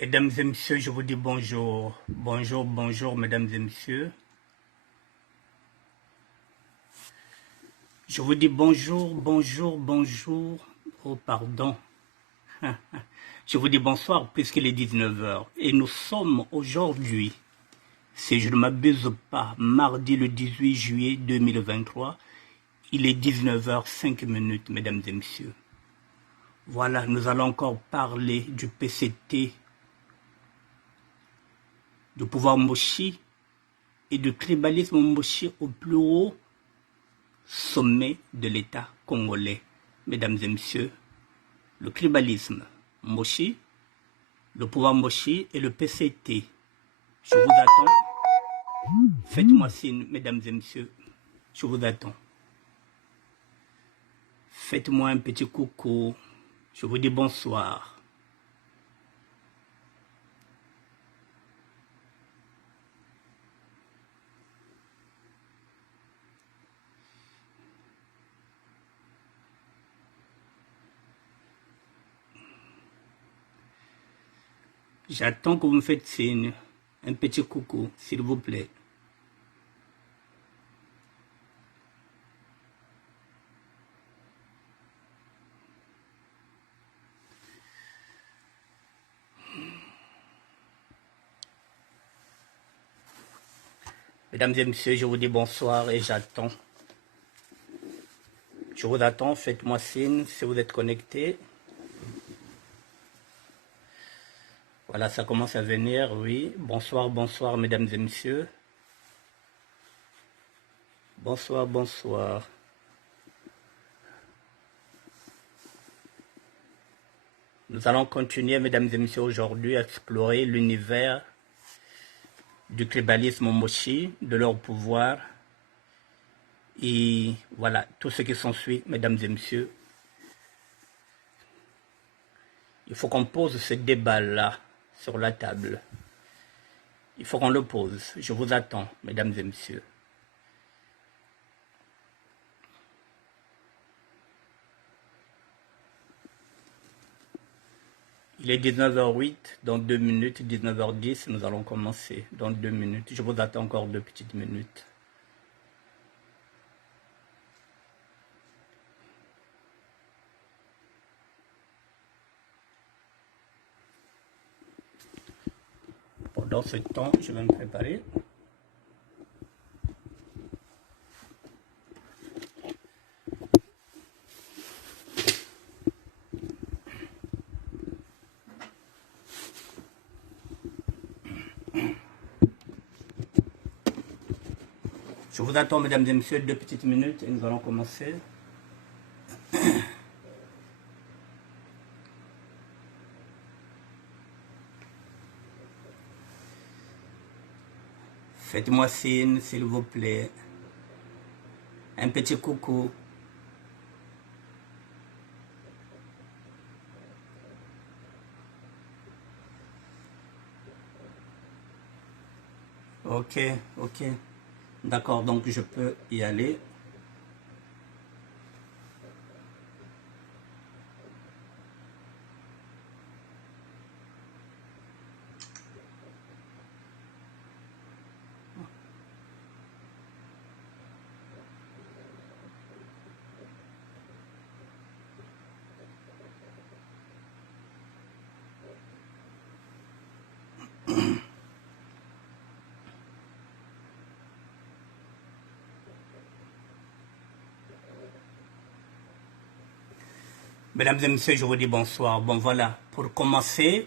Mesdames et messieurs, je vous dis bonjour. Bonjour, bonjour, mesdames et messieurs. Je vous dis bonjour, bonjour, bonjour. Oh, pardon. Je vous dis bonsoir puisqu'il est 19 heures. Et nous sommes aujourd'hui, si je ne m'abuse pas, mardi le 18 juillet 2023. Il est 19h05, mesdames et messieurs. Voilà, nous allons encore parler du PCT, du pouvoir Moshi et du tribalisme Moshi au plus haut sommet de l'État congolais. Mesdames et messieurs, le tribalisme Moshi, le pouvoir Moshi et le PCT. Je vous attends. Faites-moi signe, mesdames et messieurs. Je vous attends. Faites-moi un petit coucou. Je vous dis bonsoir. J'attends que vous me faites signe. Un petit coucou, s'il vous plaît. Mesdames et messieurs, je vous dis bonsoir et j'attends. Je vous attends, faites-moi signe si vous êtes connectés. Voilà, ça commence à venir, oui. Bonsoir, bonsoir, mesdames et messieurs. Bonsoir, bonsoir. Nous allons continuer, mesdames et messieurs, aujourd'hui à explorer l'univers du tribalisme Moshi, de leur pouvoir. Et voilà, tout ce qui s'ensuit, mesdames et messieurs. Il faut qu'on pose ce débat-là sur la table. Il faut qu'on le pose. Je vous attends, mesdames et messieurs. Il est 19h08, dans 2 minutes, 19h10, nous allons commencer dans 2 minutes. Je vous attends encore 2 petites minutes. Pendant ce temps, je vais me préparer. Je vous attends, mesdames et messieurs, 2 petites minutes et nous allons commencer. Faites-moi signe, s'il vous plaît. Un petit coucou. Ok, ok. D'accord, donc je peux y aller. Mesdames et messieurs, je vous dis bonsoir. Bon voilà, pour commencer,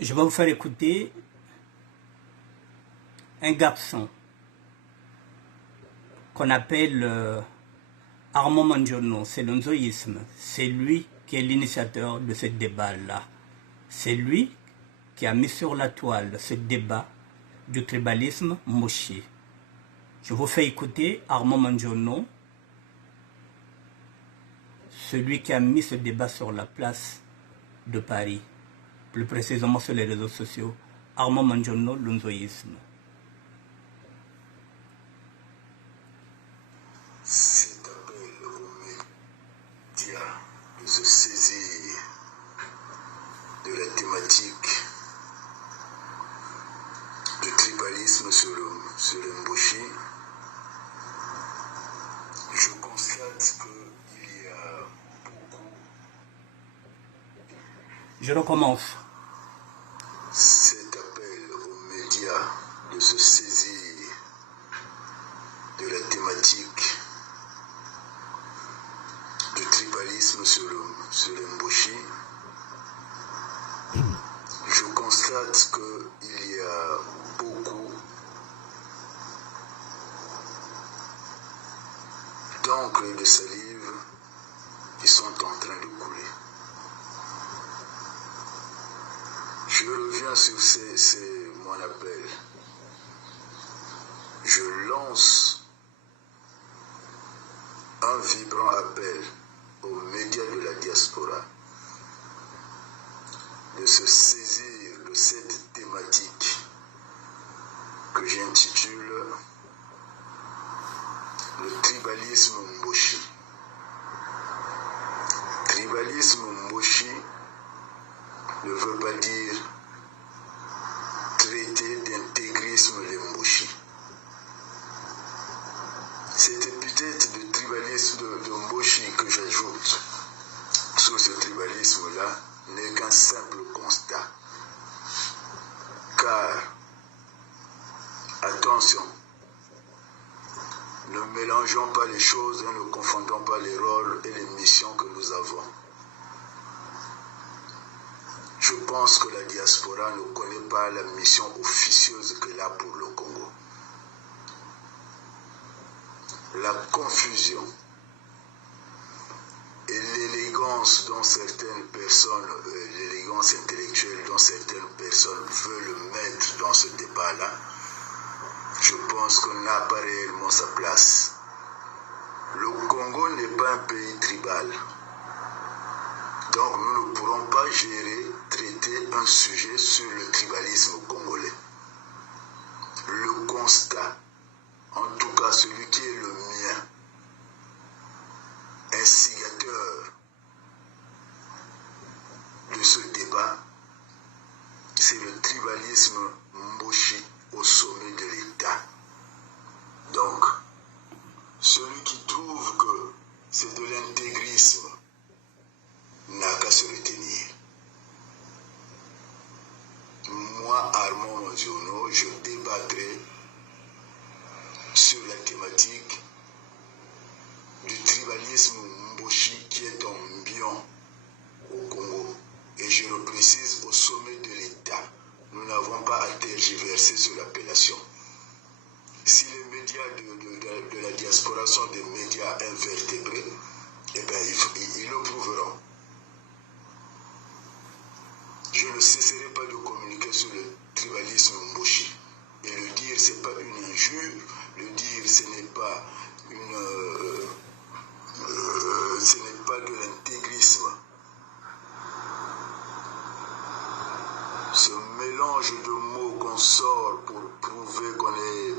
je vais vous faire écouter un garçon qu'on appelle Armand Manjono. C'est le nzoïsme. C'est lui qui est l'initiateur de ce débat-là. C'est lui qui a mis sur la toile ce débat du tribalisme Moshi. Je vous fais écouter Armand Manjono, celui qui a mis ce débat sur la place de Paris, plus précisément sur les réseaux sociaux, Armand Manjono, l'unzoïsme. Cet appel aux médias de se saisir de la thématique du tribalisme sur le Mboshi, je constate qu'il y a beaucoup. Je recommence. Cet appel aux médias de se saisir de la thématique du tribalisme sur le Mboshi, je constate qu'il y a beaucoup d'encre et de salive qui sont en train de couler. Je reviens sur c'est mon appel. Je lance un vibrant appel aux médias de la diaspora de se saisir de cette thématique que j'intitule le tribalisme Mboshi. Tribalisme Mboshi ne veut pas dire traiter d'intégrisme les Mboshi. Cette épithète de tribalisme de Mboshi que j'ajoute sur ce tribalisme-là n'est qu'un simple constat. Car, attention, ne mélangeons pas les choses et ne confondons pas les rôles et les missions que nous avons. Je pense que la diaspora ne connaît pas la mission officieuse qu'elle a pour le Congo. La confusion et l'élégance dont certaines personnes, l'élégance intellectuelle dont certaines personnes veulent mettre dans ce débat-là, je pense qu'on n'a pas réellement sa place. Le Congo n'est pas un pays tribal. Donc nous ne pourrons pas traiter un sujet sur le tribalisme congolais. Le constat, en tout cas celui qui est le mien, instigateur de ce débat, c'est le tribalisme Mboshi au sommet de l'État. Donc, celui qui trouve que c'est de l'intégrisme n'a qu'à se retenir. Moi, Armand Monziono, je débattrai sur la thématique du tribalisme Mboshi qui est ambiant au Congo. Et je le précise, au sommet de l'État. Nous n'avons pas à tergiverser sur l'appellation. Si les médias de la diaspora sont des médias invertébrés, eh bien, ils le prouveront. Je ne cesserai pas de communiquer sur le tribalisme Mboshi. Et le dire, ce n'est pas une injure. Le dire, ce n'est pas ce n'est pas de l'intégrisme. Ce mélange de mots qu'on sort pour prouver qu'on est,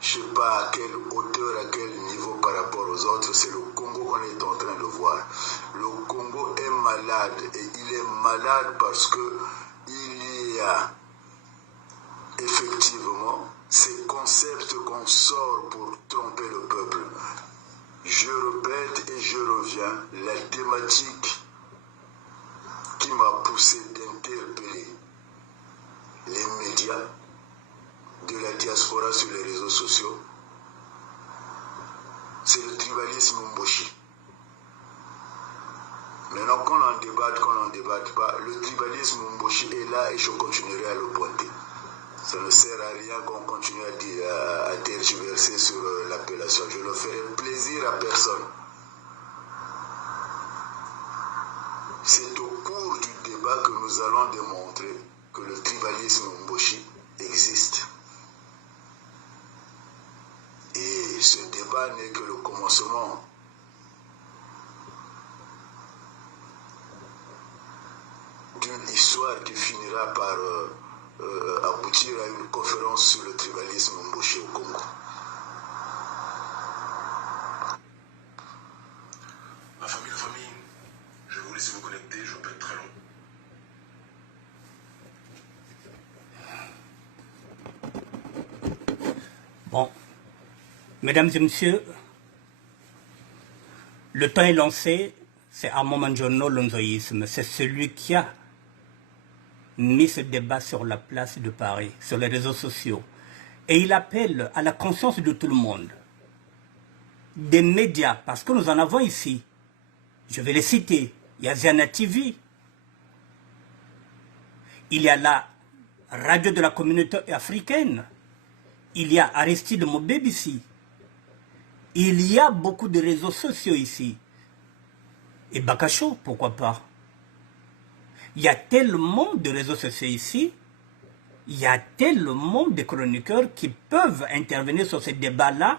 je ne sais pas à quelle hauteur, à quel niveau par rapport aux autres, c'est le Congo qu'on est en train de voir. Le Congo est malade et il est malade parce que il y a effectivement ces concepts qu'on sort pour tromper le peuple. Je répète et je reviens, la thématique qui m'a poussé d'interpeller les médias de la diaspora sur les réseaux sociaux, c'est le tribalisme Mboshi. Maintenant, qu'on en débatte pas, le tribalisme Mboshi est là et je continuerai à le pointer. Ça ne sert à rien qu'on continue à tergiverser sur l'appellation. Je ne ferai plaisir à personne. C'est au cours du débat que nous allons démontrer que le tribalisme Mboshi existe. Et ce débat n'est que le commencement. D'une histoire qui finira par aboutir à une conférence sur le tribalisme Mboshi au Congo. La famille, je vais vous laisser vous connecter, je peux être très long. Mesdames et messieurs, le temps est lancé, c'est Armand Manjono, l'onzoïsme. C'est celui qui a mis ce débat sur la place de Paris, sur les réseaux sociaux. Et il appelle à la conscience de tout le monde, des médias, parce que nous en avons ici. Je vais les citer. Il y a Ziana TV, il y a la radio de la communauté africaine, il y a Aristide Mobeb ici, il y a beaucoup de réseaux sociaux ici. Et Bakacho, pourquoi pas? Il y a tellement de réseaux sociaux ici, il y a tellement de chroniqueurs qui peuvent intervenir sur ces débats-là.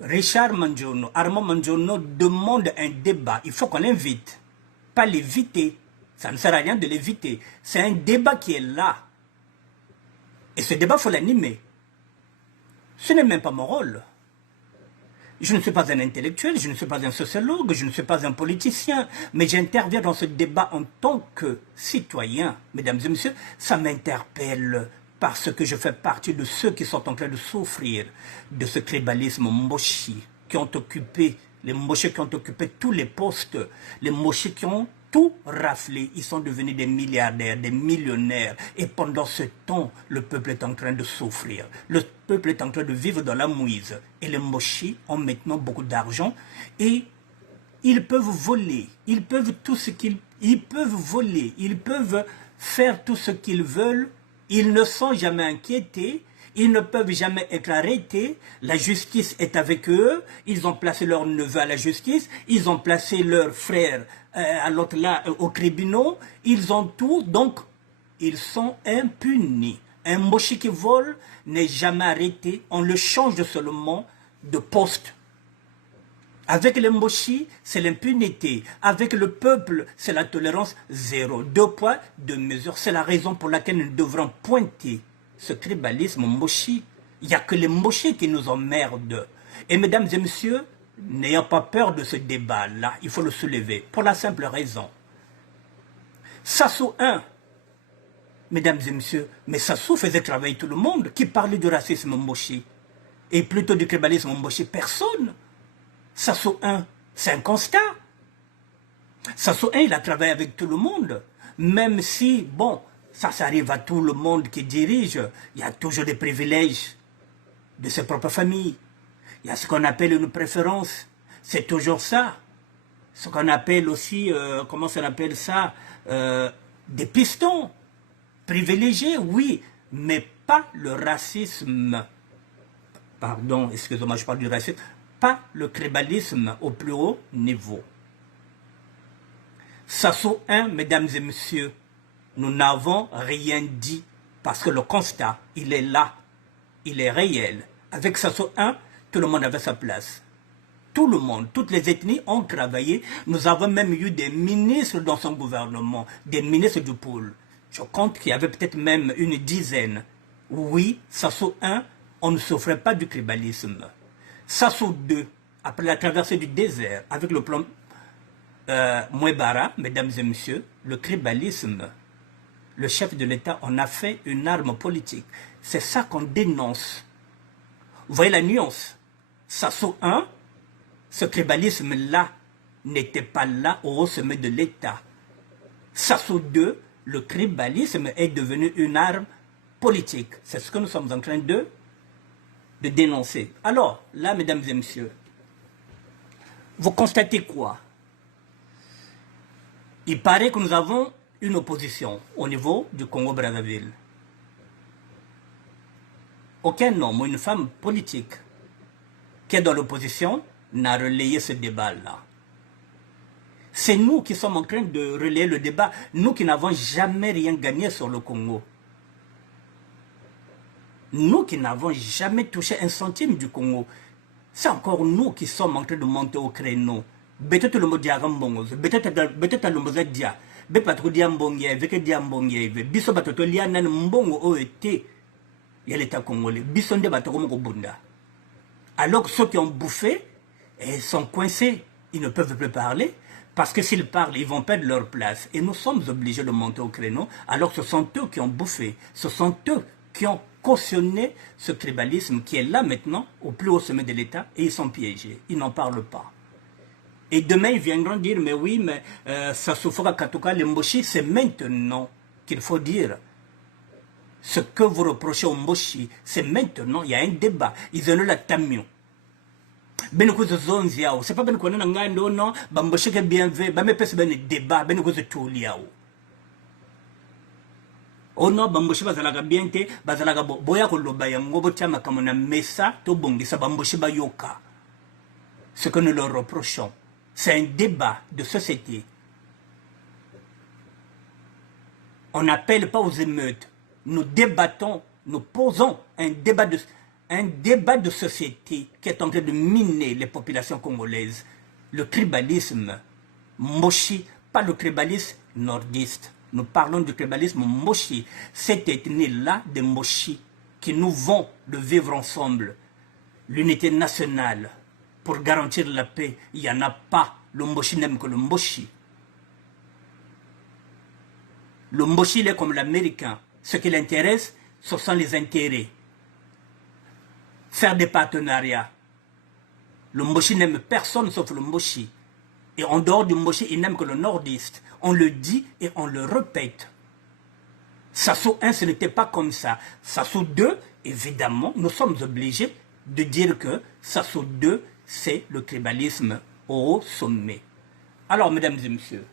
Richard Manjono, Armand Manjono demande un débat. Il faut qu'on l'invite, pas l'éviter. Ça ne sert à rien de l'éviter. C'est un débat qui est là. Et ce débat, il faut l'animer. Ce n'est même pas mon rôle. Je ne suis pas un intellectuel, je ne suis pas un sociologue, je ne suis pas un politicien, mais j'interviens dans ce débat en tant que citoyen. Mesdames et messieurs, ça m'interpelle parce que je fais partie de ceux qui sont en train de souffrir de ce tribalisme mochi, qui ont occupé, les mochis qui ont occupé tous les postes, les mochis qui ont tout raflé, ils sont devenus des milliardaires, des millionnaires. Et pendant ce temps, le peuple est en train de souffrir. Le peuple est en train de vivre dans la mouise. Et les mochis ont maintenant beaucoup d'argent. Et ils peuvent voler. Ils peuvent tout ce qu'ils... Ils peuvent voler. Ils peuvent faire tout ce qu'ils veulent. Ils ne sont jamais inquiétés. Ils ne peuvent jamais être arrêtés. La justice est avec eux. Ils ont placé leur neveu à la justice. Ils ont placé leur frère à l'autre là au tribunal. Ils ont tout. Donc, ils sont impunis. Un mochi qui vole n'est jamais arrêté. On le change seulement de poste. Avec les mochis, c'est l'impunité. Avec le peuple, c'est la tolérance zéro. 2 poids, 2 mesures. C'est la raison pour laquelle nous devrons pointer ce tribalisme mochi. Il n'y a que les mochis qui nous emmerdent. Et mesdames et messieurs, n'ayons pas peur de ce débat-là. Il faut le soulever. Pour la simple raison. Sassou 1, mesdames et messieurs, mais Sassou faisait travailler tout le monde. Qui parlait du racisme mochi? Et plutôt du tribalisme mochi? Personne. Sassou 1, c'est un constat. Sassou 1, il a travaillé avec tout le monde. Même si, bon, ça arrive à tout le monde qui dirige. Il y a toujours des privilèges de ses propres familles. Il y a ce qu'on appelle une préférence. C'est toujours ça. Ce qu'on appelle aussi, comment ça appelle ça, des pistons. Privilégiés, oui, mais pas le racisme. Pardon, excusez-moi, je parle du racisme. Pas le tribalisme au plus haut niveau. Sassou 1, mesdames et messieurs, nous n'avons rien dit parce que le constat, il est là, il est réel. Avec Sassou 1, tout le monde avait sa place. Tout le monde, toutes les ethnies ont travaillé. Nous avons même eu des ministres dans son gouvernement, des ministres du pôle. Je compte qu'il y avait peut-être même une dizaine. Oui, Sassou 1, on ne souffrait pas du tribalisme. Sassou 2, après la traversée du désert, avec le plan Mouebara, mesdames et messieurs, le tribalisme, le chef de l'État en a fait une arme politique. C'est ça qu'on dénonce. Vous voyez la nuance? Sassou 1, ce tribalisme-là n'était pas là au sommet de l'État. Sassou 2, le tribalisme est devenu une arme politique. C'est ce que nous sommes en train de dénoncer. Alors, là, mesdames et messieurs, vous constatez quoi? Il paraît que nous avons une opposition au niveau du Congo-Brazzaville. Aucun homme ou une femme politique qui est dans l'opposition n'a relayé ce débat-là. C'est nous qui sommes en train de relayer le débat, nous qui n'avons jamais rien gagné sur le Congo. Nous qui n'avons jamais touché un centime du Congo, c'est encore nous qui sommes en train de monter au créneau. Peut-être le mot diarambongos, peut-être le mot dia, peut-être diambongye, peut-être diambongye, biso batoto liana mbongo oete, y a l'État congolais, biso nde batoko moko bunda. Alors que ceux qui ont bouffé sont coincés, ils ne peuvent plus parler, parce que s'ils parlent, ils vont perdre leur place. Et nous sommes obligés de monter au créneau, alors que ce sont eux qui ont bouffé, ce sont eux qui ont cautionné ce tribalisme qui est là maintenant, au plus haut sommet de l'État, et ils sont piégés. Ils n'en parlent pas. Et demain, ils viendront dire, mais oui, mais ça souffre qu'en tout cas, les Mboshi, c'est maintenant qu'il faut dire. Ce que vous reprochez aux Mboshi, c'est maintenant, il y a un débat. Ils ont la tamion. Ben ko zonzi yao, c'est pas ben ko na ngando non, ba Mboshi ke bien ve, ba me pese ben débat, ben ko tuli yao. Ono ba Mboshi bazalaga bien te, bazalaga boya ko loba ya ngobo tiama kamona mesa to bongisa ba Mboshi ba yoka. Ce que nous leur reprochons, c'est un débat de société. On n'appelle pas aux émeutes. Nous débattons, nous posons un débat de société qui est en train de miner les populations congolaises. Le tribalisme Mboshi, pas le tribalisme nordiste. Nous parlons du tribalisme Mboshi, cette ethnie-là de Mboshi qui nous vont de vivre ensemble. L'unité nationale pour garantir la paix, il n'y en a pas. Le Mboshi n'aime que le Mboshi. Le Mboshi, il est comme l'Américain. Ce qui l'intéresse, ce sont les intérêts. Faire des partenariats. Le Mboshi n'aime personne sauf le Mboshi. Et en dehors du Mboshi, il n'aime que le nordiste. On le dit et on le répète. Sassou 1, ce n'était pas comme ça. Sassou 2, évidemment, nous sommes obligés de dire que Sassou 2, c'est le tribalisme au sommet. Alors, mesdames et messieurs,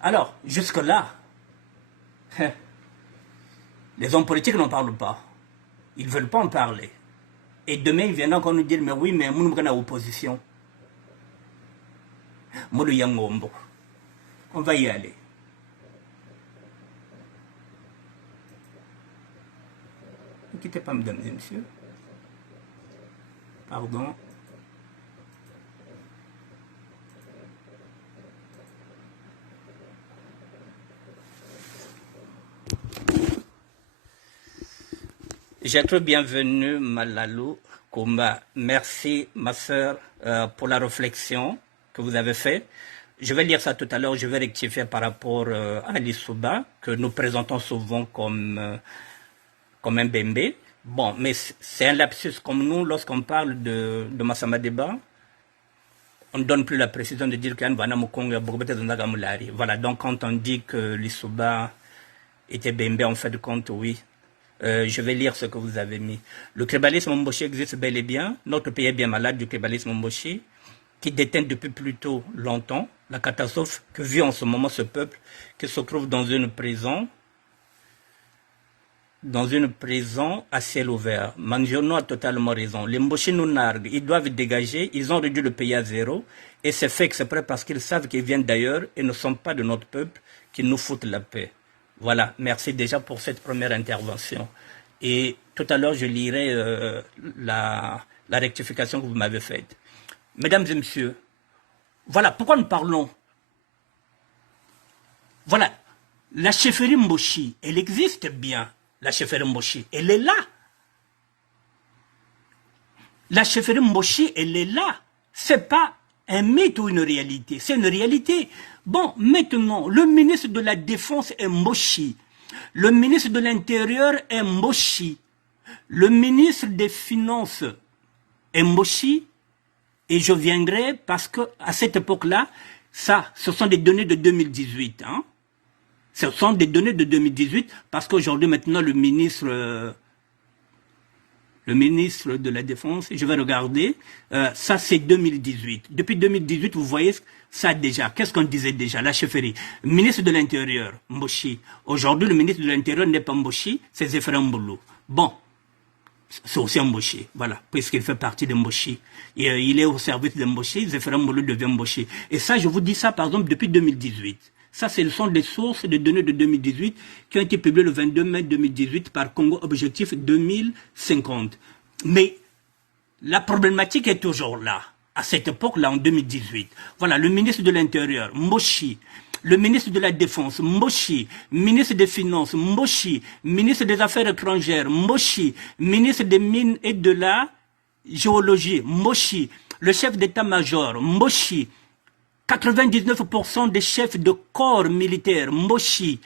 alors, jusque-là, les hommes politiques n'en parlent pas. Ils ne veulent pas en parler. Et demain, ils viennent encore nous dire, mais oui, mais nous sommes en opposition. Moulou Yangombo. On va y aller. Ne quittez pas, mesdames et messieurs. Pardon. J'ai très bienvenue, Malalou Koumba. Merci, ma sœur, pour la réflexion que vous avez faite. Je vais lire ça tout à l'heure, je vais rectifier par rapport à l'Issouba, que nous présentons souvent comme un bembé. Bon, mais c'est un lapsus comme nous, lorsqu'on parle de Massamba Deba, on ne donne plus la précision de dire qu'il y a un Voilà, donc quand on dit que l'Issouba était bembé, en fait de compte, oui. Je vais lire ce que vous avez mis. Le tribalisme Mboshi existe bel et bien. Notre pays est bien malade du tribalisme Mboshi, qui déteint depuis plutôt longtemps la catastrophe que vit en ce moment ce peuple qui se trouve dans une prison à ciel ouvert. Manjono a totalement raison. Les Mboshi nous narguent, ils doivent dégager, ils ont réduit le pays à zéro, et c'est fait exprès parce qu'ils savent qu'ils viennent d'ailleurs et ne sont pas de notre peuple, qui nous foutent la paix. Voilà, merci déjà pour cette première intervention. Et tout à l'heure, je lirai la rectification que vous m'avez faite. Mesdames et messieurs, voilà pourquoi nous parlons. Voilà, la chefferie Mboshi, elle existe bien. La chefferie Mboshi, elle est là. La chefferie Mboshi, elle est là. C'est pas un mythe ou une réalité, c'est une réalité. Bon, maintenant, le ministre de la Défense est Mboshi. Le ministre de l'Intérieur est Mboshi. Le ministre des Finances est Mboshi. Et je viendrai parce qu'à cette époque-là, ça, ce sont des données de 2018. Hein? Ce sont des données de 2018 parce qu'aujourd'hui, maintenant, le ministre de la Défense, je vais regarder, ça c'est 2018. Depuis 2018, vous voyez ça déjà. Qu'est-ce qu'on disait déjà? La chefferie. Ministre de l'Intérieur, Mboshi. Aujourd'hui, le ministre de l'Intérieur n'est pas Mboshi, c'est Zéphrin Mboulou. Bon, c'est aussi un Mboshi, voilà, puisqu'il fait partie de Mboshi. Il est au service de Mboshi, Zéphrin Mboulou devient Mboshi. Et ça, je vous dis ça, par exemple, depuis 2018. Ça, ce sont des sources de données de 2018 qui ont été publiées le 22 mai 2018 par Congo Objectif 2050. Mais la problématique est toujours là, à cette époque-là, en 2018. Voilà, le ministre de l'Intérieur, Mboshi, le ministre de la Défense, Mboshi, ministre des Finances, Mboshi, ministre des Affaires étrangères, Mboshi, ministre des Mines et de la Géologie, Mboshi, le chef d'état-major, Mboshi, 99% des chefs de corps militaires, Mboshi,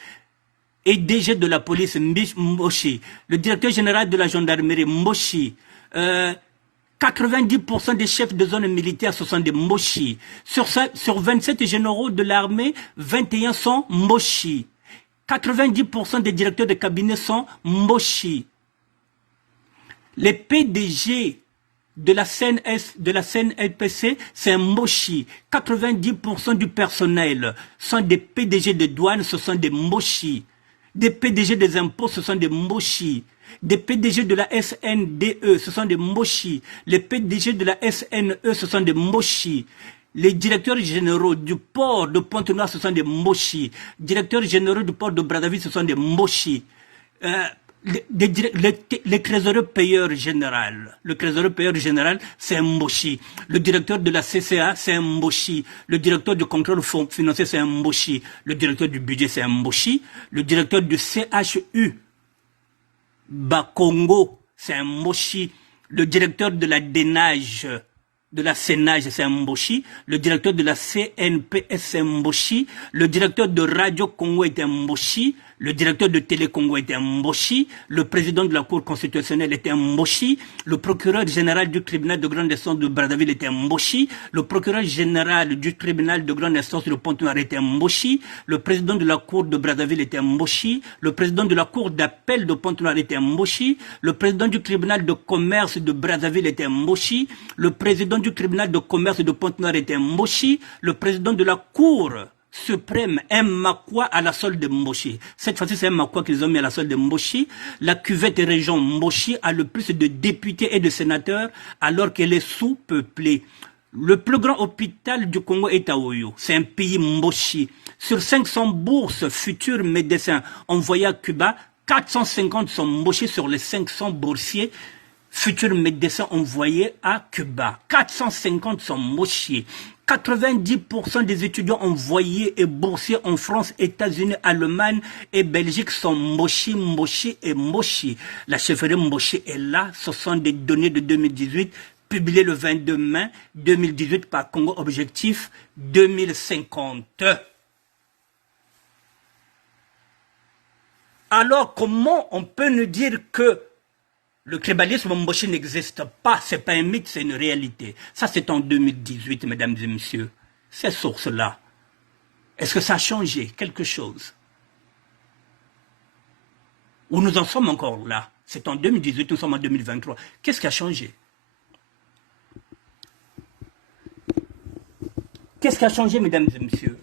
et DG de la police Mboshi, le directeur général de la gendarmerie Mboshi, 90% des chefs de zone militaire, ce sont des Mboshi. Sur 27 généraux de l'armée, 21 sont Mboshi. 90% des directeurs de cabinet sont Mboshi. Les PDG de la CNLPC, c'est un Mboshi. 90% du personnel sont des PDG de douane, ce sont des Mboshi. Des PDG des impôts, ce sont des Mboshi. Des PDG de la SNDE, ce sont des Mboshi. Les PDG de la SNE, ce sont des Mboshi. Les directeurs généraux du port de Pointe-Noire, ce sont des Mboshi. Directeurs généraux du port de Brazzaville, ce sont des Mboshi. Les trésoriers payeurs général. Le trésorier payeur général, c'est un Mboshi. Le directeur de la CCA, c'est un Mboshi. Le directeur du contrôle financier, c'est un Mboshi. Le directeur du budget, c'est un Mboshi. Le directeur du CHU, Bakongo, c'est un Mboshi. Le directeur de la DENAGE, de la Sénage, c'est un Mboshi. Le directeur de la CNPS, c'est un Mboshi. Le directeur de Radio Congo est un Mboshi. Le directeur de Télé Congo était un Mboshi, le président de la Cour constitutionnelle était un Mboshi, le procureur général du tribunal de grande instance de Brazzaville était un Mboshi, le procureur général du tribunal de grande instance de Pointe-Noire était un Mboshi, le président de la Cour de Brazzaville était un Mboshi, le président de la Cour d'appel de Pointe-Noire était un Mboshi, le président du tribunal de commerce de Brazzaville était un Mboshi, le président du tribunal de commerce de Pointe-Noire était un Mboshi, le président de la Cour suprême, un Makwa à la solde de Mboshi. Cette fois-ci, c'est un Makwa qu'ils ont mis à la solde de Mboshi. La cuvette région Mboshi a le plus de députés et de sénateurs alors qu'elle est sous-peuplée. Le plus grand hôpital du Congo est à Oyo. C'est un pays Mboshi. Sur 500 bourses futurs médecins envoyés à Cuba, 450 sont Mboshi sur les 500 boursiers futurs médecins envoyés à Cuba. 450 sont Mboshi. 90% des étudiants envoyés et boursiers en France, États-Unis, Allemagne et Belgique sont Mboshi, Mboshi et Mboshi. La chefferie Mboshi est là. Ce sont des données de 2018, publiées le 22 mai 2018 par Congo Objectif 2050. Alors, comment on peut nous dire que le tribalisme Mboshi n'existe pas, c'est pas un mythe, c'est une réalité. Ça, c'est en 2018, mesdames et messieurs. Ces sources-là, est-ce que ça a changé quelque chose? Ou nous en sommes encore là? C'est en 2018, nous sommes en 2023. Qu'est-ce qui a changé? Qu'est-ce qui a changé, mesdames et messieurs?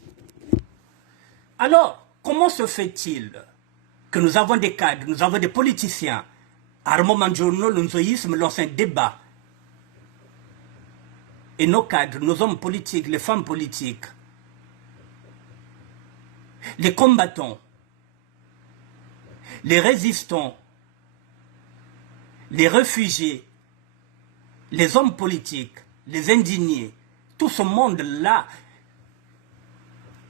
Alors, comment se fait-il que nous avons des cadres, nous avons des politiciens, Armand Manjourno, le nzoïsme lance un débat. Et nos cadres, nos hommes politiques, les femmes politiques, les combattants, les résistants, les réfugiés, les hommes politiques, les indignés, tout ce monde-là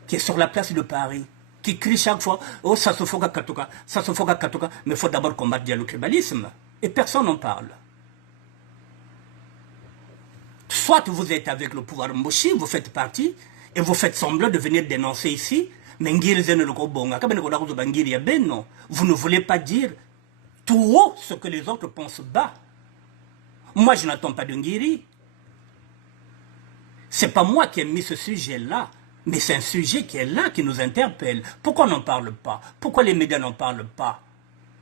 qui est sur la place de Paris, qui crie chaque fois « Oh, ça se fout à Katoka, ça se fout à Katoka », mais il faut d'abord combattre le tribalisme. Et personne n'en parle. Soit vous êtes avec le pouvoir Mboshi, vous faites partie, et vous faites semblant de venir dénoncer ici, mais vous ne voulez pas dire tout haut ce que les autres pensent bas. Moi, je n'attends pas de Ngiri. C'est pas moi qui ai mis ce sujet-là. Mais c'est un sujet qui est là, qui nous interpelle. Pourquoi on n'en parle pas? Pourquoi les médias n'en parlent pas?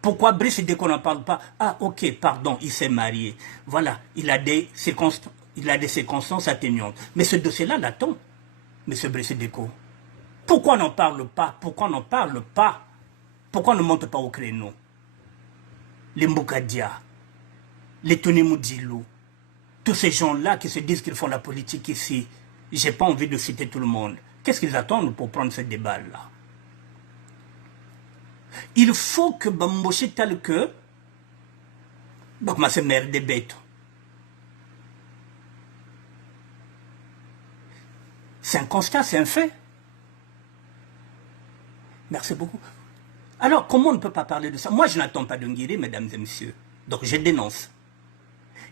Pourquoi Brice Deko n'en parle pas? Ah, ok, pardon, il s'est marié. Voilà, il a des circonstances atténuantes. Mais ce dossier-là l'attend, M. Brice Deko. Pourquoi on n'en parle pas? Pourquoi on n'en parle pas? Pourquoi on ne monte pas au créneau? Les Mboukadia, les Tony Moudilou, tous ces gens-là qui se disent qu'ils font la politique ici, j'ai pas envie de citer tout le monde. Qu'est-ce qu'ils attendent pour prendre ce débat-là? Il faut que Bamboshi tel que c'est mère des bêtes. C'est un constat, c'est un fait. Merci beaucoup. Alors, comment on ne peut pas parler de ça? Moi, je n'attends pas de Ngiri, mesdames et messieurs. Donc, je dénonce.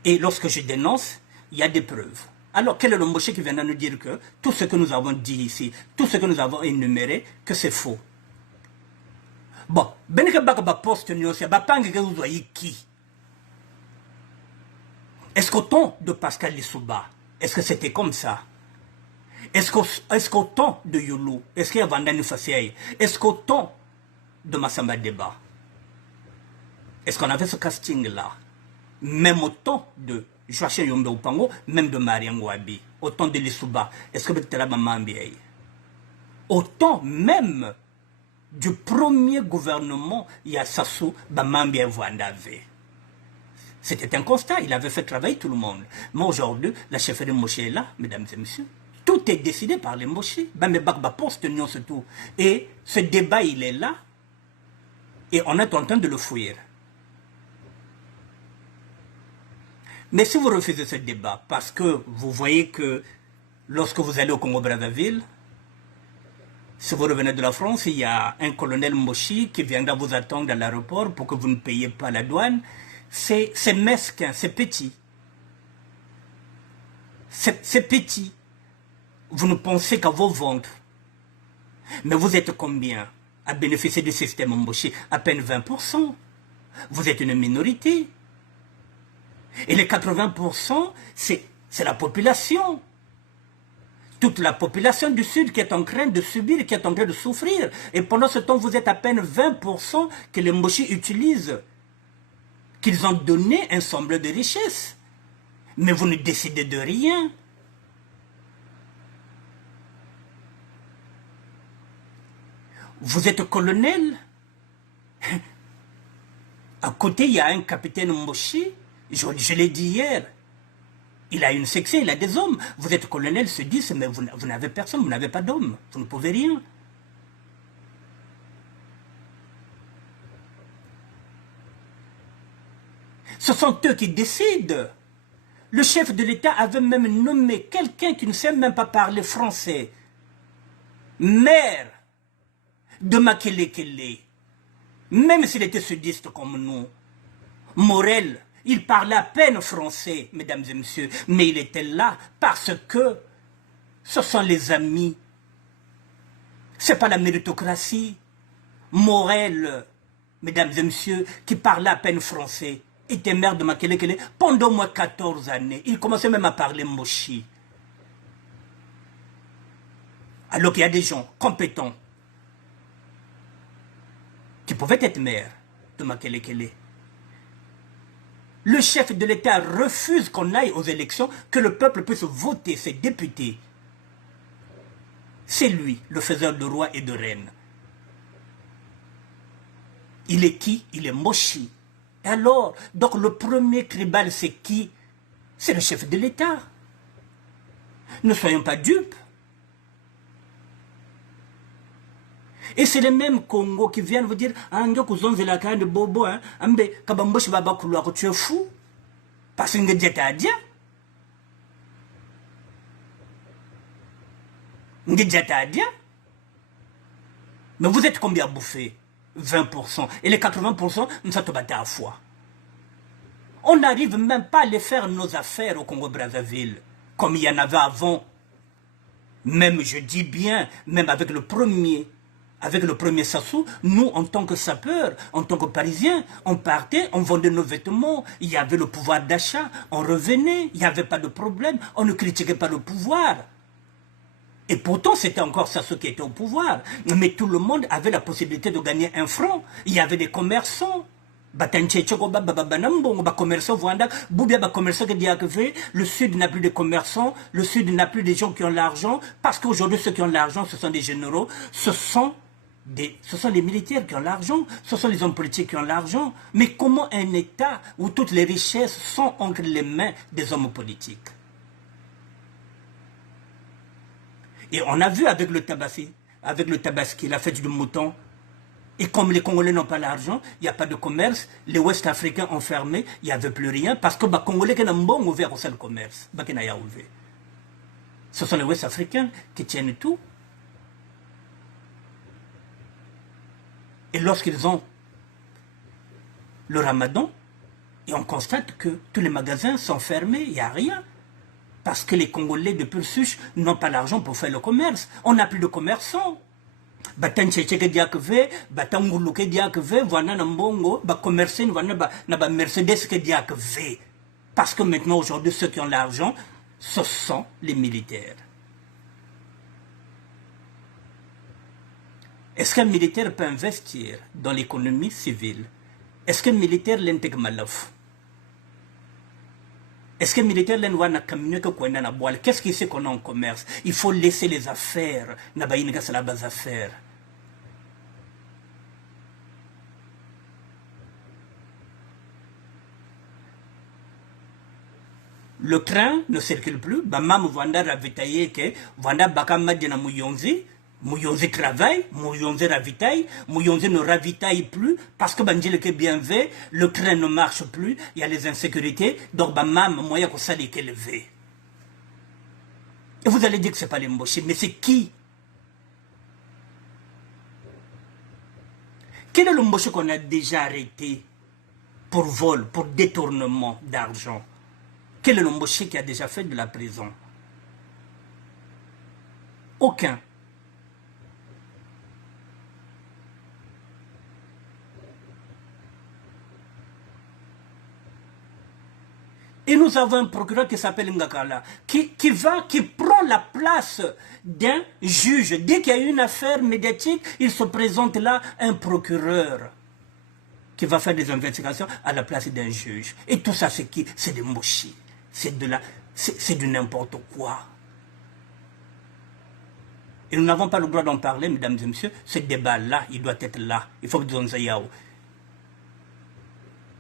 Et lorsque je dénonce, il y a des preuves. Alors, quel est le Mboshi qui vient de nous dire que tout ce que nous avons dit ici, tout ce que nous avons énuméré, que c'est faux? Bon, beneke baka ba poste nyonse, ba pangi ke vous voyez qui? Est-ce qu'au temps de Pascal Lissouba, est-ce que c'était comme ça? Est-ce qu'au temps de Yulu, est-ce qu'il y a Vandani Fassiaï? Est-ce qu'au temps de Massamba Deba? Est-ce qu'on avait ce casting-là? Même au temps de Joachim Yombe Upango, même de Mariam Wabi, au temps de Lissouba, est-ce que c'était la maman Biaï? Au temps même du premier gouvernement, il y a Sassou Bamambia Vandave. C'était un constat, il avait fait travailler tout le monde. Mais aujourd'hui, la chefferie de Moshe est là, mesdames et messieurs. Tout est décidé par les Moshe. Et ce débat, il est là. Et on est en train de le fuir. Mais si vous refusez ce débat, parce que vous voyez que lorsque vous allez au Congo-Brazzaville, si vous revenez de la France, il y a un colonel Moshi qui viendra vous attendre à l'aéroport pour que vous ne payiez pas la douane. C'est mesquin, c'est petit. C'est petit. Vous ne pensez qu'à vos ventres. Mais vous êtes combien à bénéficier du système Mboshi? À peine 20%. Vous êtes une minorité. Et les 80%, c'est la population. Toute la population du Sud qui est en train de subir, qui est en train de souffrir. Et pendant ce temps, vous êtes à peine 20% que les Mboshi utilisent. Qu'ils ont donné un semble de richesse. Mais vous ne décidez de rien. Vous êtes colonel. À côté, il y a un capitaine Mboshi. Je l'ai dit hier. Il a une section, il a des hommes. Vous êtes colonel, se disent, mais vous n'avez personne, vous n'avez pas d'hommes. Vous ne pouvez rien. Ce sont eux qui décident. Le chef de l'État avait même nommé quelqu'un qui ne sait même pas parler français. Maire de Makelekele. Même s'il était sudiste comme nous. Morel, il parlait à peine français, mesdames et messieurs. Mais il était là parce que ce sont les amis. Ce n'est pas la méritocratie. Morel, mesdames et messieurs, qui parlait à peine français, était maire de Makelekele pendant au moins 14 années. Il commençait même à parler Moshi. Alors qu'il y a des gens compétents qui pouvaient être maire de Makelekele. Le chef de l'État refuse qu'on aille aux élections, que le peuple puisse voter ses députés. C'est lui, le faiseur de rois et de reines. Il est qui? Il est Moshi. Et alors, donc le premier tribal, c'est qui? C'est le chef de l'État. Ne soyons pas dupes. Et c'est les mêmes Congo qui viennent vous dire ah, de bobo, hein, tu es fou. Parce que tu es dia. Mais vous êtes combien bouffé? 20%. Et les 80%, nous sommes battus à foi. On n'arrive même pas à les faire nos affaires au Congo-Brazzaville, comme il y en avait avant. Même, je dis bien, même avec le premier Sassou, nous, en tant que sapeurs, en tant que Parisiens, on partait, on vendait nos vêtements, il y avait le pouvoir d'achat, on revenait, il n'y avait pas de problème, on ne critiquait pas le pouvoir. Et pourtant, c'était encore Sassou qui était au pouvoir. Mais tout le monde avait la possibilité de gagner 1 franc. Il y avait des commerçants. Le Sud n'a plus de commerçants, le Sud n'a plus de gens qui ont l'argent, parce qu'aujourd'hui, ceux qui ont l'argent, ce sont des généraux, ce sont les militaires qui ont l'argent, ce sont les hommes politiques qui ont l'argent. Mais comment un État où toutes les richesses sont entre les mains des hommes politiques? Et on a vu avec le Tabaski, la fête du mouton. Et comme les Congolais n'ont pas l'argent, il n'y a pas de commerce, les Ouest Africains ont fermé, il n'y avait plus rien, parce que les Congolais n'ont pas ouvert au commerce. Ce sont les Ouest Africains qui tiennent tout. Et lorsqu'ils ont le Ramadan, et on constate que tous les magasins sont fermés, il n'y a rien. Parce que les Congolais de pure souche n'ont pas l'argent pour faire le commerce. On n'a plus de commerçants. bata nchecheke diak ve, bata nguluke diak ve, voilà na mbongo, ba commercer, voilà na ba Mercedes ke diak ve. Parce que maintenant, aujourd'hui, ceux qui ont l'argent, ce sont les militaires. Est-ce qu'un militaire peut investir dans l'économie civile? Est-ce qu'un militaire l'intègre malaf? Est-ce qu'un militaire l'envoie communiquer quoi na boile? Qu'est-ce qu'il sait qu'on a en commerce? Il faut laisser les affaires. Na ba inga la base affaires. Le train ne circule plus. Bamam vanda ravitailler que vanda bakama dina muyonzi. Mouyonze travaille, Mouyonze ravitaille, Mouyonze ne ravitaille plus parce que Bandile est bien fait, le train ne marche plus, il y a les insécurités, donc Bamam, moyen qu'on s'allait élevé. Et vous allez dire que ce n'est pas les Mboché, mais c'est qui? Quel est le Mboché qu'on a déjà arrêté pour vol, pour détournement d'argent? Quel est le Mboché qui a déjà fait de la prison? Aucun. Et nous avons un procureur qui s'appelle Ngakala, qui prend la place d'un juge. Dès qu'il y a une affaire médiatique, il se présente là, un procureur qui va faire des investigations à la place d'un juge. Et tout ça, c'est qui? C'est des mochis. C'est de n'importe quoi. Et nous n'avons pas le droit d'en parler, mesdames et messieurs. Ce débat-là, il doit être là. Il faut que nous en ayons.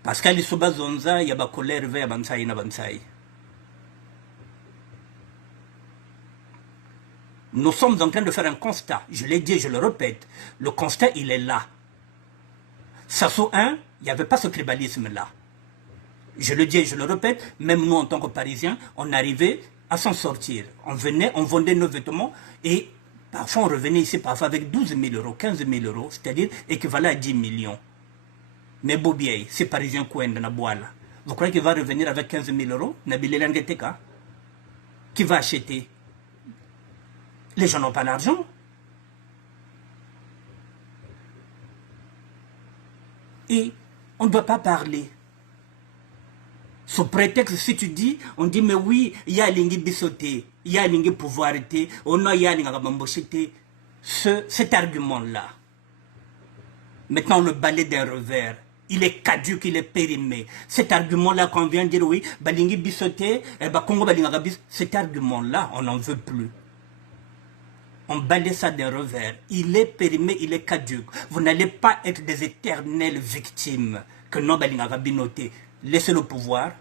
Parce qu'à l'Isoba Zonza, il y a la colère vers Bansaï na Bansaï. Nous sommes en train de faire un constat. Je l'ai dit, je le répète. Le constat, il est là. Sasso 1, il n'y avait pas ce tribalisme-là. Je le dis et je le répète, même nous, en tant que Parisiens, on arrivait à s'en sortir. On venait, on vendait nos vêtements et parfois on revenait ici parfois avec 12 000 euros, 15 000 euros, c'est-à-dire équivalent à 10 millions. Mais Bobier, c'est Parisien Couen de Naboala. Vous croyez qu'il va revenir avec 15 000 euros? Nabil Langeteka? Qui va acheter? Les gens n'ont pas l'argent. Et on ne doit pas parler. Sous prétexte, si tu dis, on dit, mais oui, il y a l'ingé bissoté, il y a l'ingé pouvoirité, on a l'ingé bambochité. Cet argument-là, maintenant le balai d'un revers, il est caduque, il est périmé. Cet argument-là, quand on vient dire, oui, balingi bissoté, Congo balinga bis, cet argument-là, on n'en veut plus. On balaye ça d'un revers. Il est périmé, il est caduque. Vous n'allez pas être des éternelles victimes que non balinga binoté. Laissez le pouvoir.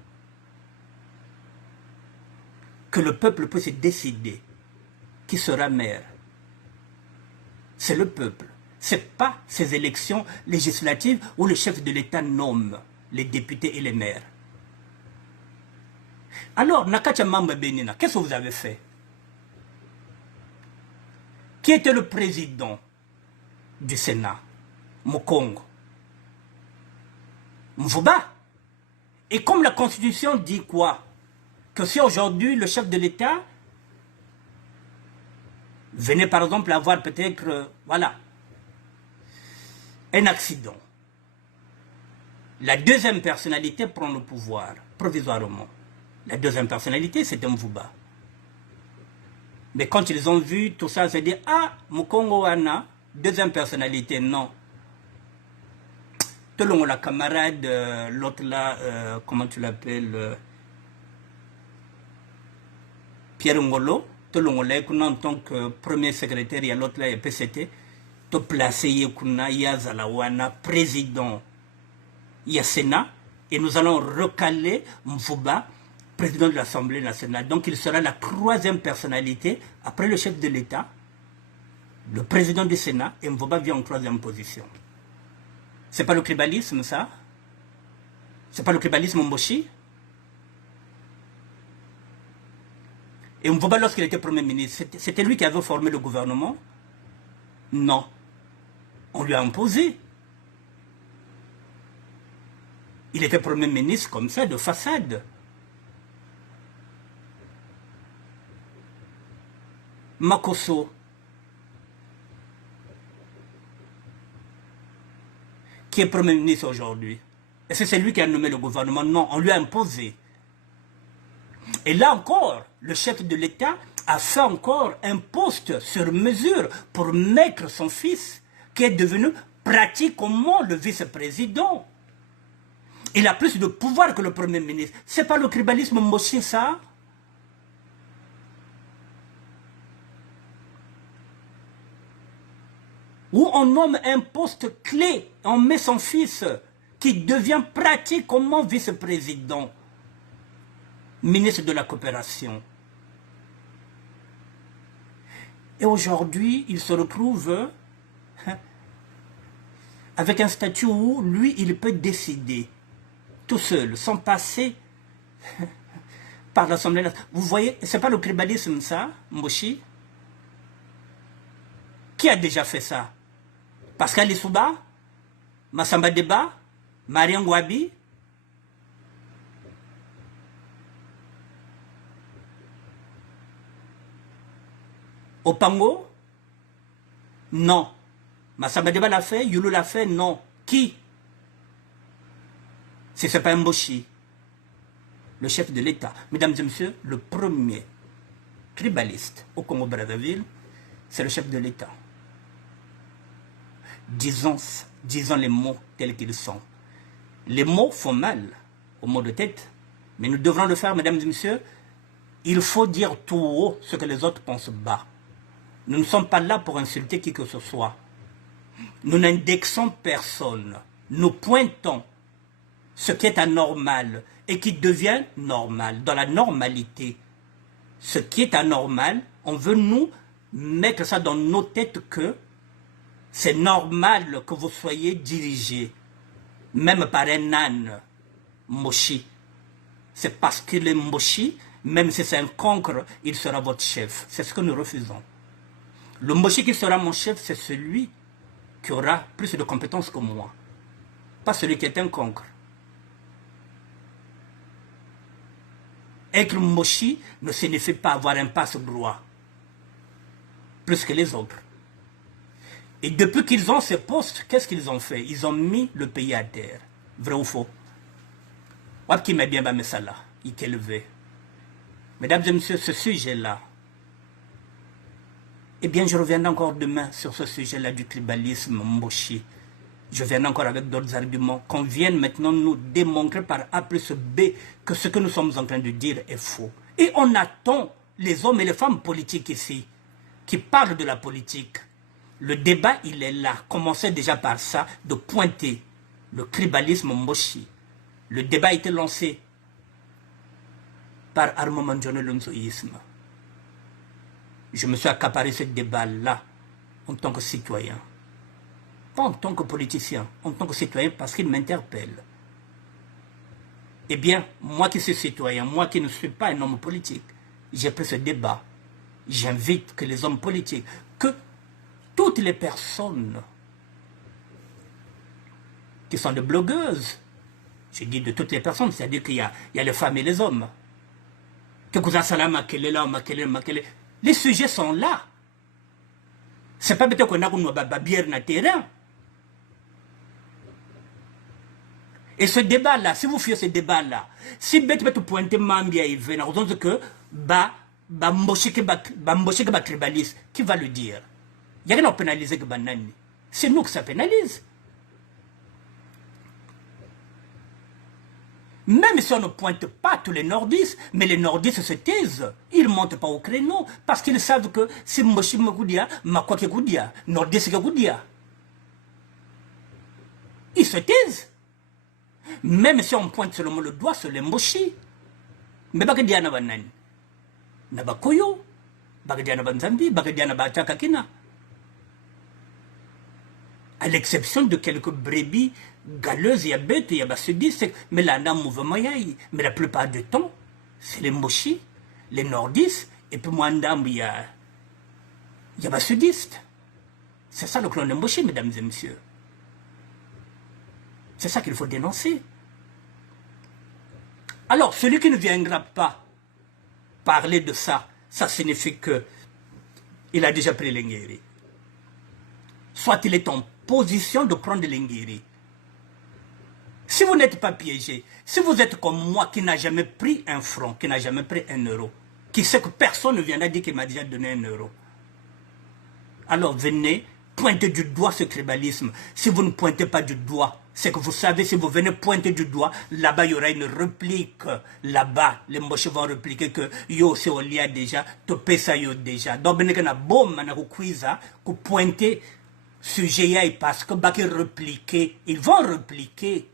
Que le peuple puisse décider qui sera maire. C'est le peuple. Ce n'est pas ces élections législatives où le chef de l'État nomme les députés et les maires. Alors, Nakacha Mamba Benina, qu'est-ce que vous avez fait? Qui était le président du Sénat? Mokongo. Mvuba. Et comme la Constitution dit quoi? Que si aujourd'hui le chef de l'État venait par exemple avoir peut-être, voilà, un accident. La deuxième personnalité prend le pouvoir, provisoirement. La deuxième personnalité, c'est Mvuba. Mais quand ils ont vu tout ça, c'est dit, ah, Mukongo Wana, deuxième personnalité, non. Telon la camarade, l'autre là, comment tu l'appelles, Pierre Ngolo, telon la en tant que premier secrétaire, il y a l'autre là, il y a PCT, te placer, il y a Zalawana, président, il y a Sénat, et nous allons recaler Mvuba, président de l'Assemblée nationale. Donc il sera la troisième personnalité, après le chef de l'État, le président du Sénat, et Mvuba vient en troisième position. C'est pas le tribalisme, ça? C'est pas le tribalisme Mboshi? Et Mvuba, lorsqu'il était Premier ministre, c'était lui qui avait formé le gouvernement? Non. On lui a imposé. Il était Premier ministre comme ça, de façade. Makosso. qui est Premier ministre aujourd'hui. Est-ce que c'est lui qui a nommé le gouvernement? Non, on lui a imposé. Et là encore, le chef de l'État a fait encore un poste sur mesure pour mettre son fils, qui est devenu pratiquement le vice-président. Il a plus de pouvoir que le Premier ministre. C'est pas le tribalisme moché, ça? Où on nomme un poste clé, on met son fils, qui devient pratiquement vice-président, ministre de la coopération. Et aujourd'hui, il se retrouve avec un statut où lui, il peut décider tout seul, sans passer par l'Assemblée nationale. Vous voyez, c'est pas le tribalisme ça, Moshi? Qui a déjà fait ça? Pascal Lissouba? Massamba Deba? Mariam Gwabi? Opango? Non. Massamba Deba l'a fait, Youlou l'a fait, non. Qui? Si ce n'est pas Mboshi, le chef de l'État. Mesdames et messieurs, le premier tribaliste au Congo-Brazzaville, c'est le chef de l'État. Disons les mots tels qu'ils sont. Les mots font mal aux mots de tête, mais nous devrons le faire, mesdames et messieurs. Il faut dire tout haut ce que les autres pensent bas. Nous ne sommes pas là pour insulter qui que ce soit. Nous n'indexons personne. Nous pointons ce qui est anormal et qui devient normal. Dans la normalité, ce qui est anormal, on veut nous mettre ça dans nos têtes que c'est normal que vous soyez dirigé, même par un âne, Moshi. C'est parce qu'il est Moshi, même si c'est un cancre, il sera votre chef. C'est ce que nous refusons. Le Moshi qui sera mon chef, c'est celui qui aura plus de compétences que moi. Pas celui qui est un cancre. Être Moshi ne signifie pas avoir un passe-droit plus que les autres. Et depuis qu'ils ont ces postes, qu'est-ce qu'ils ont fait? Ils ont mis le pays à terre. Vrai ou faux? Wapki m'a bien bamé ça là, il est élevé. Mesdames et messieurs, ce sujet-là, eh bien, je reviendrai encore demain sur ce sujet-là du tribalisme Moshi. Je viendrai encore avec d'autres arguments, qu'on vienne maintenant nous démontrer par A plus B que ce que nous sommes en train de dire est faux. Et on attend les hommes et les femmes politiques ici, qui parlent de la politique. Le débat, il est là. Commencez déjà par ça, de pointer le tribalisme Moshi. Le débat a été lancé par Armand Mandjono Lonzoïsme. Je me suis accaparé ce débat-là en tant que citoyen. Pas en tant que politicien, en tant que citoyen parce qu'il m'interpelle. Eh bien, moi qui suis citoyen, moi qui ne suis pas un homme politique, j'ai pris ce débat. J'invite que les hommes politiques, que toutes les personnes qui sont des blogueuses, je dis de toutes les personnes, c'est-à-dire qu'il y a les femmes et les hommes. Les sujets sont là. C'est pas peut-être qu'on a une bière dans le terrain. Et ce débat-là, si vous faites ce débat-là, si vous pointez Mambia et Vena, vous dites que tribaliste, qui va le dire? Il n'y a rien à pénaliser que Banani. C'est nous que ça pénalise. Même si on ne pointe pas tous les nordistes, mais les nordistes se taisent. Ils ne montent pas au créneau parce qu'ils savent que c'est Moshi Magoudia, Makwake Goudia, nordiste Goudia. Ils se taisent. Même si on pointe seulement le doigt sur les Moshi. Mais Bagadia na Banani. Nabakoyo, Bagadia na Banzambi, Bagadia na Bachakakina. À l'exception de quelques brebis galeuses, il y a bêtes, il y a basudistes, mais là, dans le mouvement, mais la plupart du temps, c'est les Moshi, les nordistes, et puis moi, il y a basudistes. C'est ça le clan de Moshi, mesdames et messieurs. C'est ça qu'il faut dénoncer. Alors, celui qui ne viendra pas parler de ça, ça signifie qu'il a déjà pris l'Ingéri. Soit il est en position de prendre l'Ingéri. Si vous n'êtes pas piégé, si vous êtes comme moi qui n'a jamais pris un franc, qui n'a jamais pris 1 euro, qui sait que personne ne viendra dire qu'il m'a déjà donné 1 euro, alors venez pointer du doigt ce tribalisme. Si vous ne pointez pas du doigt, c'est que vous savez, si vous venez pointer du doigt, là-bas, il y aura une réplique. Là-bas, les moches vont répliquer que yo, c'est au lia déjà, topé ça yo déjà. Donc, ben, il y a bon, que pointer sujet parce que baki répliquer, ils vont répliquer.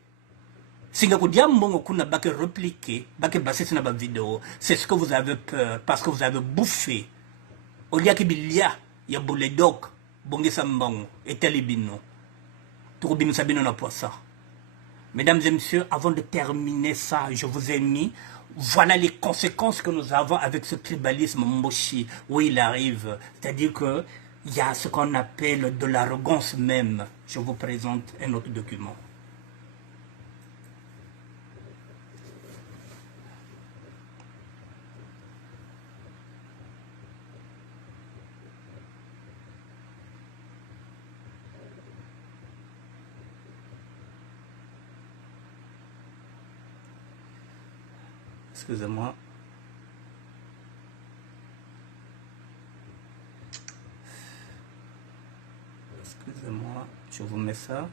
Si vous dites que baki répliquer, baki basé sur la vidéo, c'est ce que vous avez peur, parce que vous avez bouffé. Au lieu qu'il y a bouledok, bongi sambango, et talibino. Tourubim sabino na poisson. Mesdames et messieurs, avant de terminer ça, je vous ai mis, voilà les conséquences que nous avons avec ce tribalisme Mboshi, où il arrive. C'est-à-dire que il y a ce qu'on appelle de l'arrogance même. Je vous présente un autre document. Excusez-moi. Excusez-moi, je vous mets ça.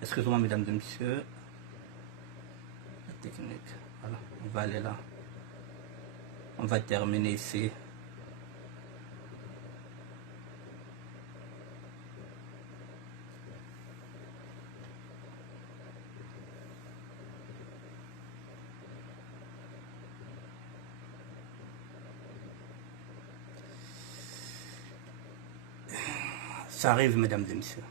Excusez-moi, mesdames et messieurs. La technique. Voilà, on va aller là. On va terminer ici. Ça arrive, mesdames et messieurs.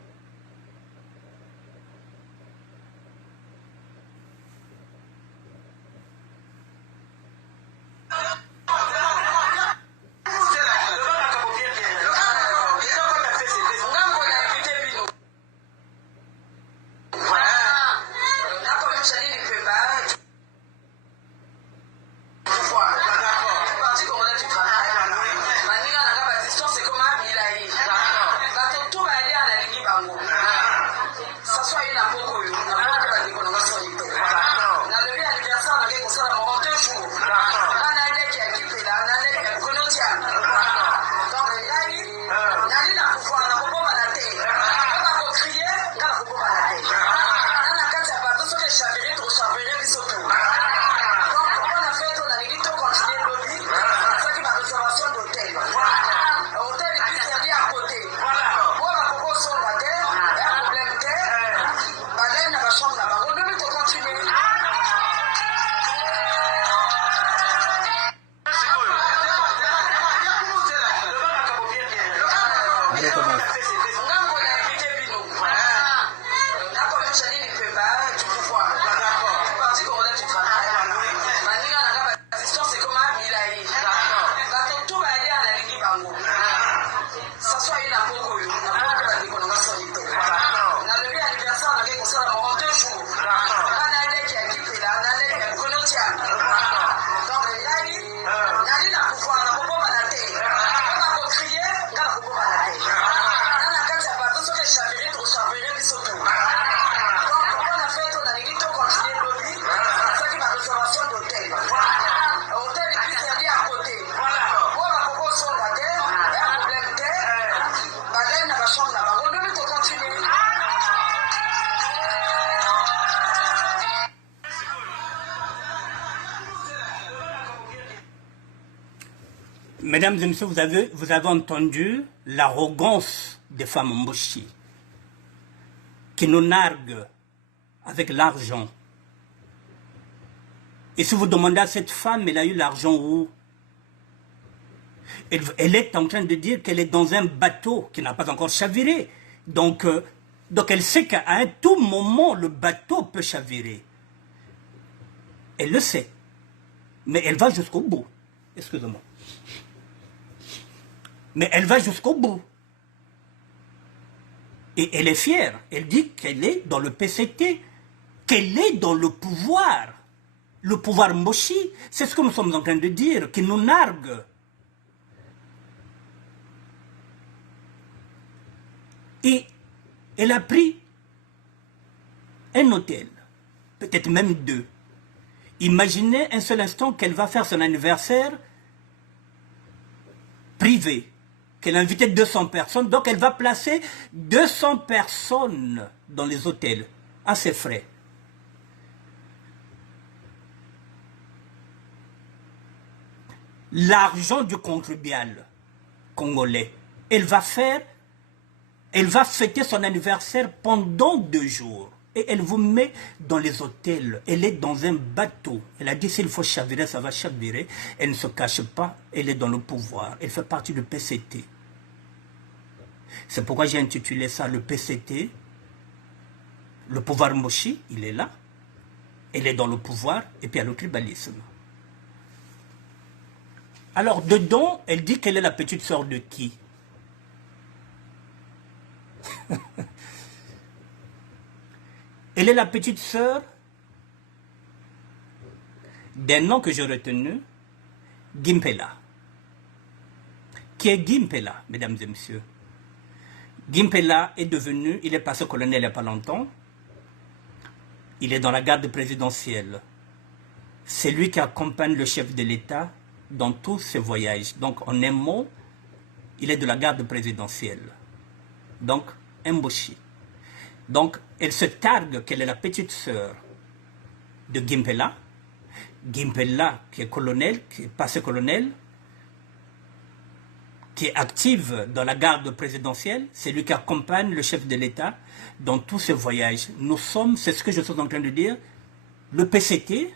Mesdames et messieurs, vous avez entendu l'arrogance des femmes Mboshi qui nous narguent avec l'argent. Et si vous demandez à cette femme, elle a eu l'argent où? Elle est en train de dire qu'elle est dans un bateau qui n'a pas encore chaviré. Donc elle sait qu'à un tout moment, le bateau peut chavirer. Elle le sait. Mais elle va jusqu'au bout. Excusez-moi. Mais elle va jusqu'au bout. Et elle est fière. Elle dit qu'elle est dans le PCT, qu'elle est dans le pouvoir. le pouvoir Mboshi, c'est ce que nous sommes en train de dire, qui nous nargue. Et elle a pris un hôtel, peut-être même deux. Imaginez un seul instant qu'elle va faire son anniversaire privé, qu'elle a invité 200 personnes, donc elle va placer 200 personnes dans les hôtels, à ses frais. L'argent du contribuable congolais, elle va fêter son anniversaire pendant 2 jours. Et elle vous met dans les hôtels. Elle est dans un bateau. Elle a dit s'il faut chavirer, ça va chavirer. Elle ne se cache pas. Elle est dans le pouvoir. Elle fait partie du PCT. C'est pourquoi j'ai intitulé ça le PCT. Le pouvoir Mboshi, il est là. Elle est dans le pouvoir. Et puis il y a le tribalisme. Alors dedans, elle dit qu'elle est la petite sœur de qui? Elle est la petite sœur d'un nom que j'ai retenu, Gimpela. Qui est Gimpela, mesdames et messieurs? Gimpela est devenu, il est passé colonel il n'y a pas longtemps. Il est dans la garde présidentielle. C'est lui qui accompagne le chef de l'État dans tous ses voyages. Donc, en un mot, il est de la garde présidentielle. Donc, Mboshi. Donc, elle se targue qu'elle est la petite sœur de Gimpela. Gimpela, qui est colonel, qui est passé colonel, qui est active dans la garde présidentielle, c'est lui qui accompagne le chef de l'État dans tous ses voyages. Nous sommes, c'est ce que je suis en train de dire, le PCT,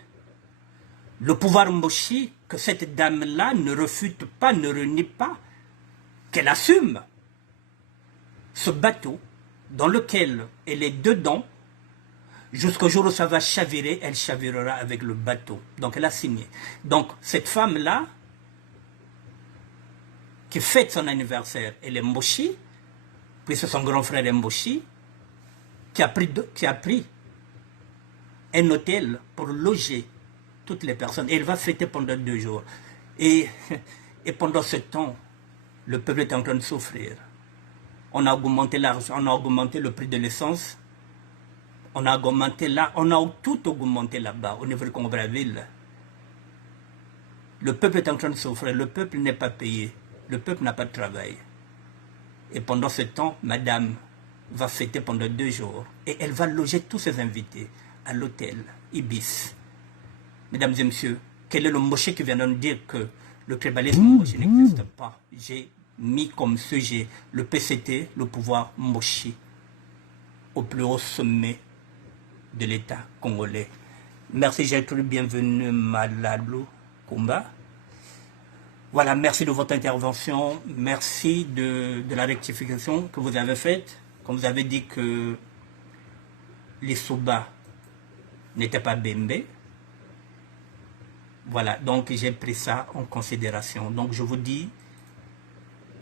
le pouvoir Mboshi, que cette dame-là ne refute pas, ne renie pas, qu'elle assume ce bateau dans lequel elle est dedans, jusqu'au jour où ça va chavirer, elle chavirera avec le bateau. Donc elle a signé. Donc cette femme-là, qui fête son anniversaire, elle est Mboshi, puis c'est son grand frère Mboshi, qui a pris un hôtel pour loger toutes les personnes. Et elle va fêter pendant 2 jours. Et pendant ce temps, le peuple est en train de souffrir. On a augmenté l'argent, on a augmenté le prix de l'essence, on a tout augmenté là-bas, au niveau de Congo-Brazzaville. Le peuple est en train de souffrir, le peuple n'est pas payé, le peuple n'a pas de travail. Et pendant ce temps, madame va fêter pendant 2 jours, et elle va loger tous ses invités à l'hôtel Ibis. Mesdames et messieurs, quel est le Mboshi qui vient de nous dire que le tribalisme Mboshi n'existe pas? J'ai mis comme sujet le PCT, le pouvoir Mboshi, au plus haut sommet de l'État congolais. Merci Gertrude, bienvenue Malalou Kumba. Voilà, merci de votre intervention, merci de la rectification que vous avez faite, quand vous avez dit que les Soba n'étaient pas Bembe. Voilà, donc j'ai pris ça en considération. Donc je vous dis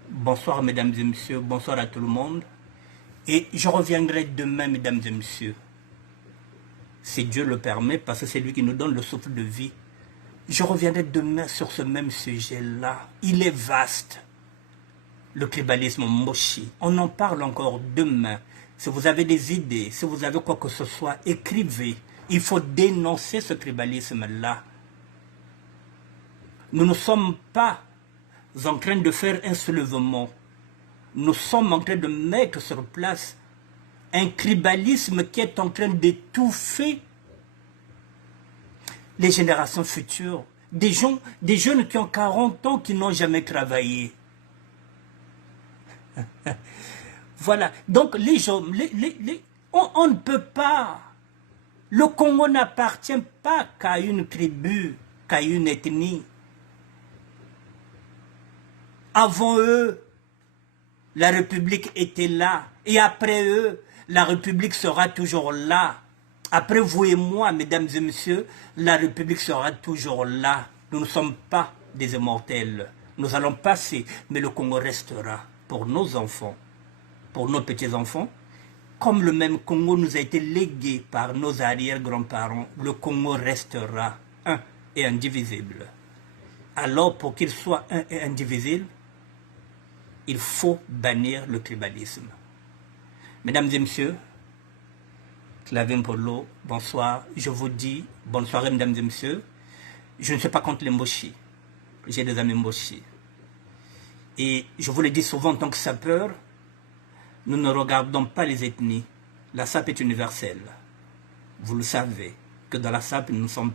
bonsoir mesdames et messieurs, bonsoir à tout le monde. Et je reviendrai demain mesdames et messieurs, si Dieu le permet, parce que c'est lui qui nous donne le souffle de vie. Je reviendrai demain sur ce même sujet-là. Il est vaste, le tribalisme Mboshi. On en parle encore demain. Si vous avez des idées, si vous avez quoi que ce soit, écrivez. Il faut dénoncer ce tribalisme-là. Nous ne sommes pas en train de faire un soulèvement. Nous sommes en train de mettre sur place un tribalisme qui est en train d'étouffer les générations futures. Des jeunes qui ont 40 ans, qui n'ont jamais travaillé. Voilà. Donc les gens, on ne peut pas. Le Congo n'appartient pas qu'à une tribu, qu'à une ethnie. Avant eux, la République était là. Et après eux, la République sera toujours là. Après vous et moi, mesdames et messieurs, la République sera toujours là. Nous ne sommes pas des immortels. Nous allons passer, mais le Congo restera pour nos enfants, pour nos petits-enfants. Comme le même Congo nous a été légué par nos arrière-grands-parents, le Congo restera un et indivisible. Alors, pour qu'il soit un et indivisible, il faut bannir le tribalisme. Mesdames et messieurs, Clavin Polo, bonsoir. Je vous dis bonsoir, mesdames et messieurs. Je ne suis pas contre les Mboshi. J'ai des amis Mboshi. Et je vous le dis souvent en tant que sapeur, nous ne regardons pas les ethnies. La SAP est universelle. Vous le savez, que dans la SAP, nous sommes